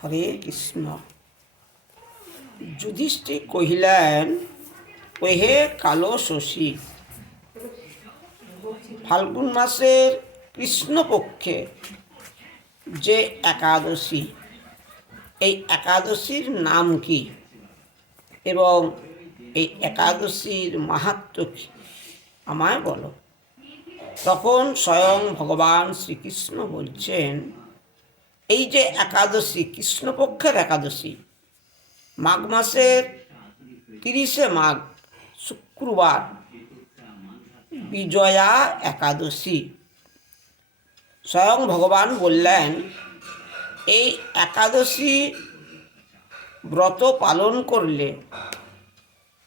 হরে কৃষ্ণ। যুধিষ্ঠির কহিলেন, ওহে কালো শশী, ফাল্গুন মাসের কৃষ্ণপক্ষে যে একাদশী, এই একাদশীর নাম কি এবং এই একাদশীর মাহাত্ম্য কি আমায় বলো। তখন স্বয়ং ভগবান শ্রীকৃষ্ণ বলছেন, এই যে একাদশী, কৃষ্ণপক্ষের একাদশী, মাঘ মাসের 30শে মাঘ শুক্রবার বিজয়া একাদশী। স্বয়ং ভগবান বললেন, এই একাদশী ব্রত পালন করলে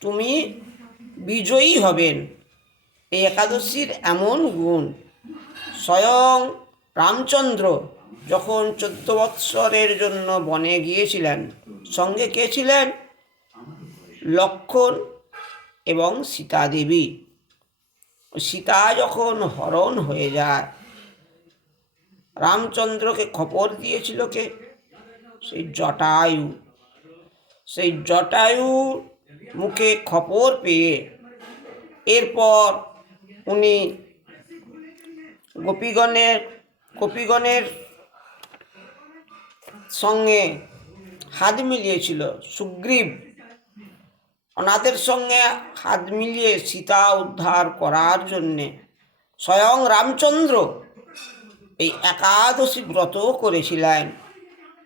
তুমি বিজয়ী হবেন। এই একাদশীর এমন গুণ, স্বয়ং রামচন্দ্র যখন 14 বৎসরের জন্য বনে গিয়েছিলেন, সঙ্গে কে ছিলেন? লক্ষ্মণ এবং সীতা দেবী। সীতা যখন হরণ হয়ে যায়, রামচন্দ্রকে খবর দিয়েছিল কে? সেই জটায়ু। সেই জটায়ু মুখে খবর পেয়ে এরপর উনি গোপীগণের সঙ্গে হাত মিলিয়েছিল। সুগ্রীব ওনাদের সঙ্গে হাত মিলিয়ে সীতা উদ্ধার করার জন্যে স্বয়ং রামচন্দ্র এই একাদশী ব্রত করেছিলেন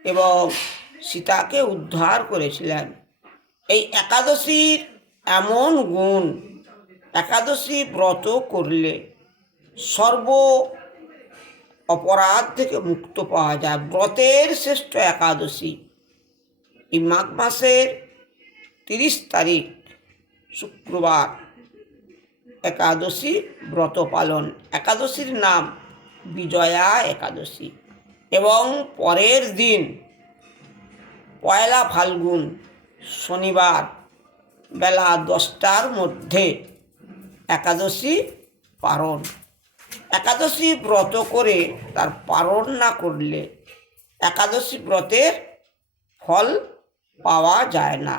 এবং সীতাকে উদ্ধার করেছিলেন। এই একাদশীর এমন গুণ, একাদশী ব্রত করলে সর্ব অপরাধ থেকে মুক্ত পাওয়া যায়। ব্রতের শ্রেষ্ঠ একাদশী এই মাঘ মাসের 30 তারিখ শুক্রবার একাদশী ব্রত পালন। একাদশীর নাম বিজয়া একাদশী এবং পরের দিন পয়লা ফাল্গুন শনিবার বেলা 10টার মধ্যে একাদশী পারণ। একাদশী ব্রত করে তার পালন না করলে একাদশী ব্রতের ফল পাওয়া যায় না।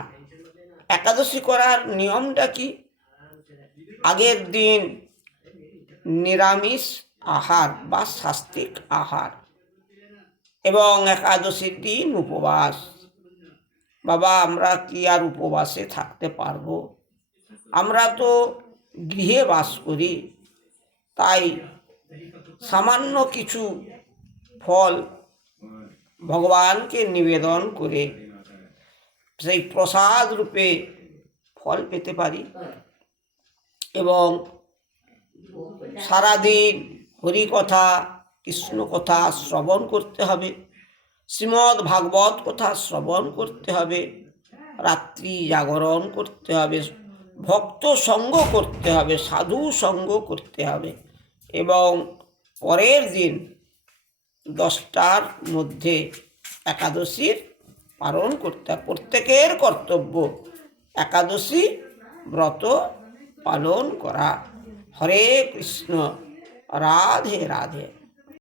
একাদশী করার নিয়মটা কি? আগের দিন নিরামিষ আহার বা সাত্ত্বিক আহার এবং একাদশীর দিন উপবাস। বাবা, আমরা কি আর উপবাসে থাকতে পারবো? আমরা তো গৃহে বাস করি, তাই সামান্য কিছু ফল ভগবানকে নিবেদন করে সেই প্রসাদ রূপে ফল পেতে পারি এবং সারাদিন হরিকথা, কৃষ্ণ কথা শ্রবণ করতে হবে, শ্রীমদ্ ভাগবত কথা শ্রবণ করতে হবে, রাত্রি জাগরণ করতে হবে, ভক্ত সঙ্গ করতে হবে, সাধু সঙ্গ করতে হবে এবং পরের দিন 10টার মধ্যে একাদশীর পালন করতে হবে। প্রত্যেকের কর্তব্য একাদশী ব্রত পালন করা। হরে কৃষ্ণ, রাধে রাধে।